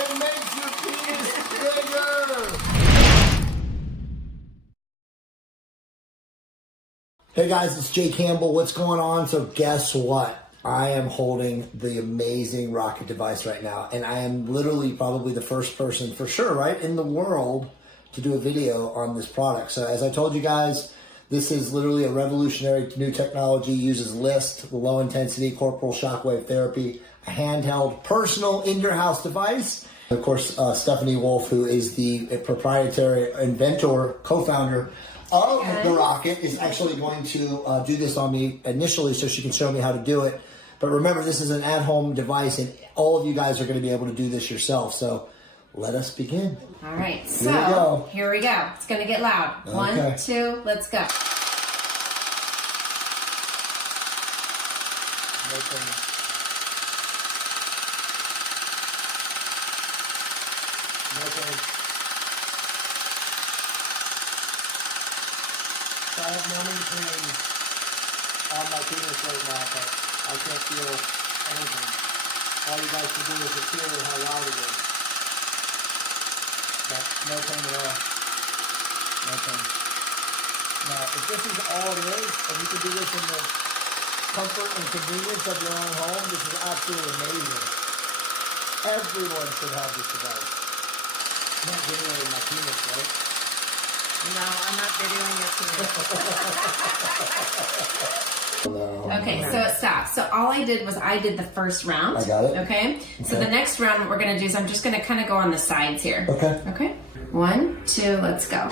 It makes your penis bigger. Hey guys, it's Jay Campbell. What's going on? So guess what? I am holding the amazing rocket device right now, and I am literally probably the first person for sure, right, in the world to do a video on this product. So as I told you guys, this is literally a revolutionary new technology, uses LIST, low intensity corporal shockwave therapy, a handheld personal in your house device. Of course, Stephanie Wolf, who is the proprietary inventor, co-founder of the rocket, is actually going to do this on me initially so she can show me how to do it. But remember, this is an at-home device, and all of you guys are going to be able to do this yourself. So let us begin. All right, so here we go. It's going to get loud. Okay. 1, 2, let's go. Okay. So I have no pain on my penis right now, but I can't feel anything. All you guys can do is just hear how loud it is. But no pain at all. No pain. Now, if this is all it is, and you can do this in the comfort and convenience of your own home, this is absolutely amazing. Everyone should have this device. I'm not videoing my penis, right? No, I'm not videoing your penis. Okay, so it stops. So all I did was I did the first round. I got it. Okay? So the next round, what we're going to do is I'm just going to kind of go on the sides here. Okay. Okay? 1, 2, let's go.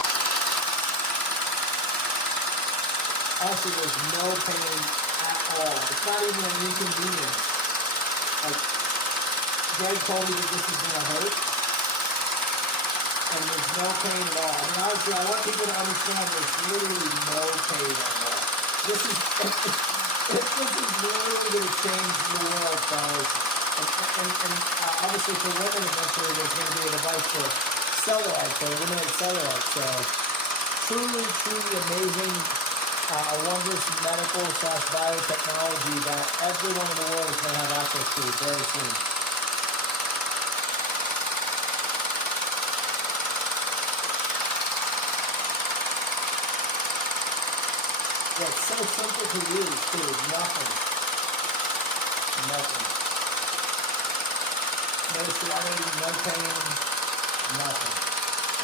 Also, there's no pain at all. It's not even an inconvenience. Like, Greg told me that this is going to hurt, and there's no pain at all. I mean, honestly, I want people to understand there's literally no pain at all. This is literally going to change the world, fellas. And obviously for women, eventually there's going to be a device for cellulite, for eliminate cellulite. So, truly amazing. A wondrous medical / biotechnology that everyone in the world is going to have access to very soon. Yeah, it's so simple to use too. Nothing. No sweating, no pain, nothing.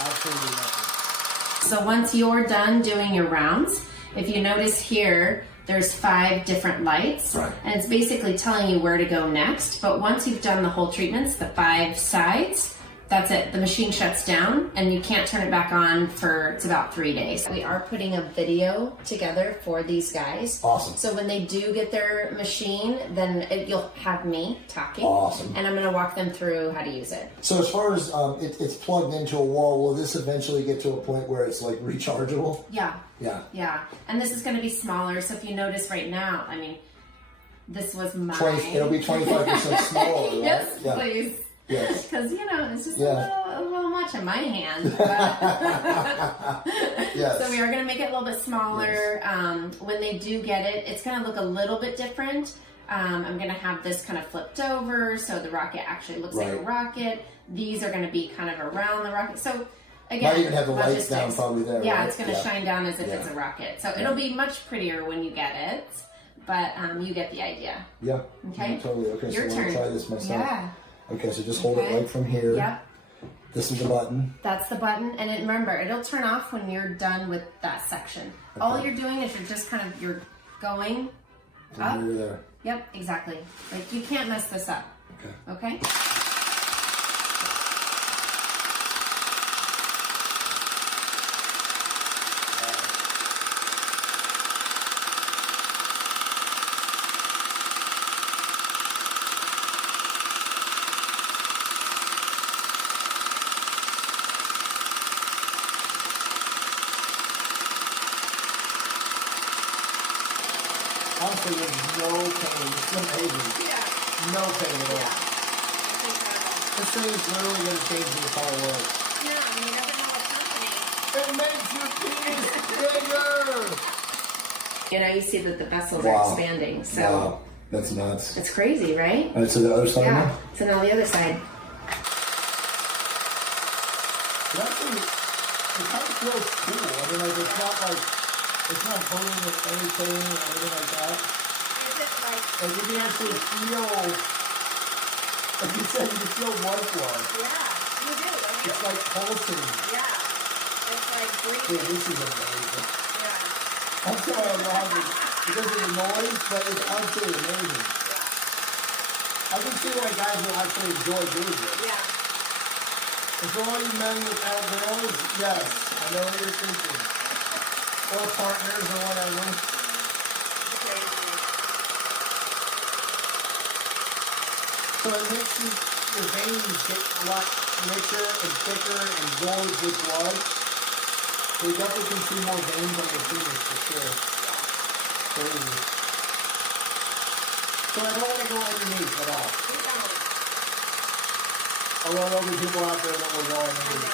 Absolutely nothing. So once you're done doing your rounds, if you notice here, there's 5 different lights, and it's basically telling you where to go next. But once you've done the whole treatments, the 5 sides, that's it. The machine shuts down and you can't turn it back on for, it's about 3 days. We are putting a video together for these guys. Awesome. So when they do get their machine, then you'll have me talking. Awesome. And I'm going to walk them through how to use it. So as far as it's plugged into a wall, will this eventually get to a point where it's like rechargeable? Yeah. Yeah. Yeah. And this is going to be smaller. So if you notice right now, I mean, this was mine. It'll be 25% smaller, right? Yes, yeah. please. Yes. Because, you know, it's just Yeah. a little much in my hand. Yes. So we are going to make it a little bit smaller. Yes. When they do get it, it's going to look a little bit different. I'm going to have this kind of flipped over so the rocket actually looks like a rocket. These are going to be kind of around the rocket. So, again, might even have the lights down probably there. Yeah, right? it's going to shine down as if it's a rocket. So it'll be much prettier when you get it. But you get the idea. Yeah. Okay. Yeah, totally. Okay, Your so turn. I'm going to try this myself. Yeah. Okay, so just hold it right from here. Yep. This is the button. That's the button, and remember, it'll turn off when you're done with that section. Okay. All you're doing is you're going up. You're there. Yep, exactly. Like, you can't mess this up. Okay? Honestly, there's no pain. It's amazing. Yeah. No pain at all. Yeah. It's incredible. This thing is literally going to change the entire world. Yeah, I mean, you never know what's happening. It makes your penis bigger! You know, you see that the vessels are expanding, so. Wow. That's nuts. It's crazy, right? All right, so the other side now? So now the other side. It actually, it kind of feels cool. I mean, like, it's not hurting or anything or anything like that. Is it like... Like, you can actually feel, like you said, you can feel blood flow. Yeah, you do, don't you? It's like pulsing. Yeah. It's like breathing. Dude, this is amazing. Yeah. I'm sorry I'm laughing because of the noise, but it's absolutely amazing. Yeah. I can see why guys will actually enjoy doing this. Yeah. And for all you men without girls, yes, I know what you're thinking. Or partners or whatever. So it makes your veins get a lot richer and thicker and gorged with blood. So you definitely can see more veins on your penis for sure. Crazy. So I don't want to go underneath at all. Although there'll be people out there that will go underneath.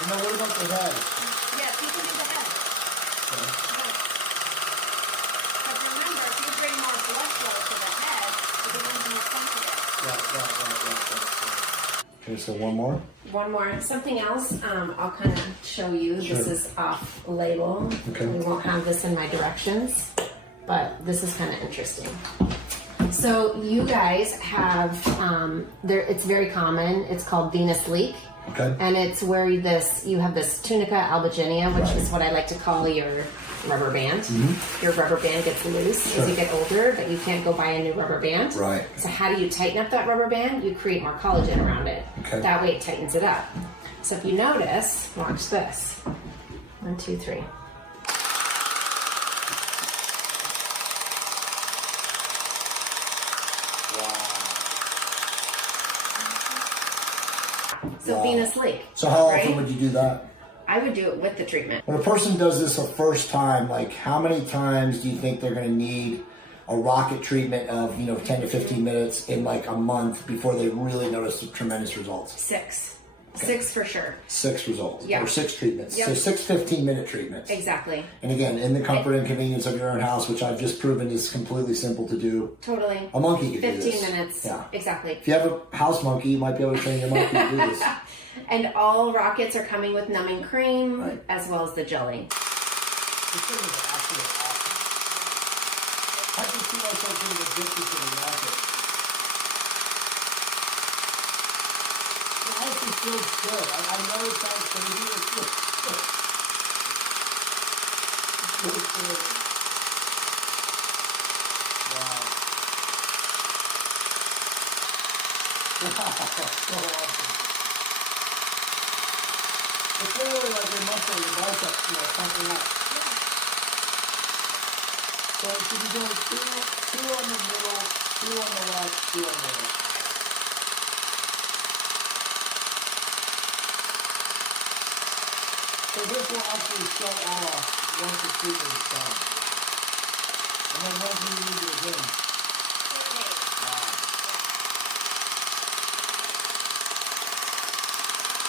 And then what about the head? Yes, you can do the head. Okay. But remember, if you bring more blood flow to the head, it becomes more sensitive. Right. Okay, so one more. One more. Something else I'll kind of show you. Sure. This is off label. Okay. We won't have this in my directions, but this is kind of interesting. So you guys have, it's very common. It's called venous leak. Okay. And it's where you have this tunica albuginea, which is what I like to call your rubber band. Mm-hmm. Your rubber band gets loose as you get older, but you can't go buy a new rubber band. Right. So how do you tighten up that rubber band? You create more collagen around it. Okay. That way it tightens it up. So if you notice, watch this. 1, 2, 3. So Wow. venous leak. So how right? often would you do that? I would do it with the treatment. When a person does this the first time, like how many times do you think they're going to need a rocket treatment of 10 to 15 minutes in like a month before they really notice the tremendous results? 6. Okay. 6 for sure. 6 results. Yeah. Or 6 treatments. Yep. So 6 15-minute treatments. Exactly. And again, in the comfort and convenience of your own house, which I've just proven is completely simple to do. Totally. A monkey could do 15 this. minutes. Yeah. Exactly. If you have a house monkey, you might be able to train your monkey to do this. And all rockets are coming with numbing cream Right. as well as the jelly. This thing is actually awesome. I can see myself getting addicted to the rocket. It honestly feels good. I know it sounds crazy. It feels good. It feels good. Wow. Wow. So awesome. It's literally like your muscle, your biceps, pumping up. So you should be doing two on the middle, 2 on the left, 2 on the right. So this will actually shut off once the treatment is done. And then when can you use it again? Wow.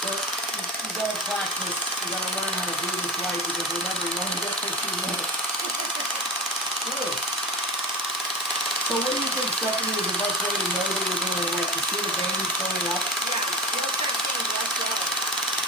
So you gotta practice, you gotta learn how to do this right because remember, you only get 15 minutes. Good. So what do you think, Stephanie, is the best way to know that you're doing it right? To see the veins filling up? Yeah, you'll start seeing blood flow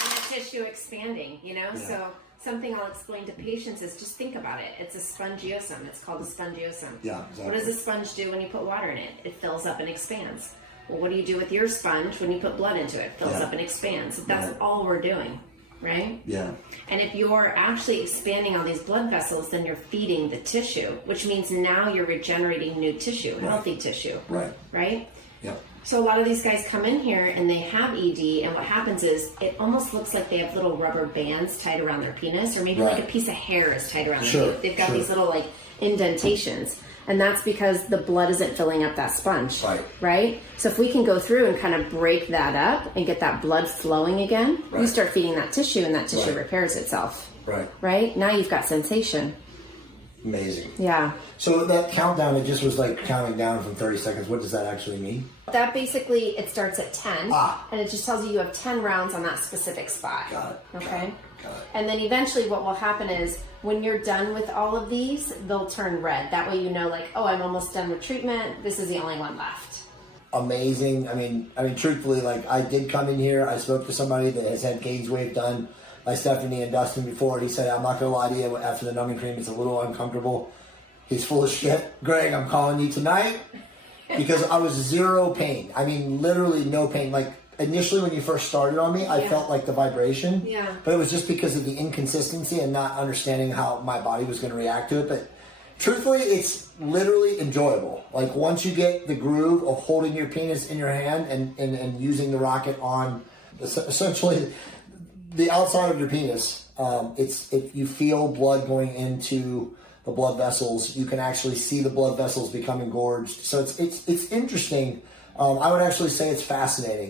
and the tissue expanding, Yeah. So something I'll explain to patients is just think about it. It's a spongiosum. It's called a spongiosum. Yeah, exactly. What does a sponge do when you put water in it? It fills up and expands. Well, what do you do with your sponge when you put blood into it? It fills up and expands. That's all we're doing, right? Yeah. And if you're actually expanding all these blood vessels, then you're feeding the tissue, which means now you're regenerating new tissue, healthy tissue. Right. Right? Yep. So a lot of these guys come in here and they have ED, and what happens is it almost looks like they have little rubber bands tied around their penis, or maybe like a piece of hair is tied around their penis. They've got these little like indentations. And that's because the blood isn't filling up that sponge. Right? So if we can go through and kind of break that up and get that blood flowing again, you start feeding that tissue and that tissue repairs itself. Right? Now you've got sensation. Amazing. Yeah. So that countdown, it just was like counting down from 30 seconds. What does that actually mean? That basically, it starts at 10. Ah. And it just tells you have 10 rounds on that specific spot. Got it. Okay? Got it. And then eventually what will happen is when you're done with all of these, they'll turn red. That way you know, like, oh, I'm almost done with treatment. This is the only one left. amazing. I mean, truthfully, like I did come in here. I spoke to somebody that has had gainswave done by Stephanie and Dustin before. He said, I'm not going to lie to you, after the numbing cream, it's a little uncomfortable. He's full of shit. Greg, I'm calling you tonight because I was zero pain. I mean, literally no pain. Like initially when you first started on me, I felt like the vibration. Yeah. But it was just because of the inconsistency and not understanding how my body was going to react to it. But truthfully, it's literally enjoyable. Like once you get the groove of holding your penis in your hand and using the rocket on essentially the outside of your penis, if you feel blood going into the blood vessels, you can actually see the blood vessels become engorged. So it's interesting. I would actually say it's fascinating.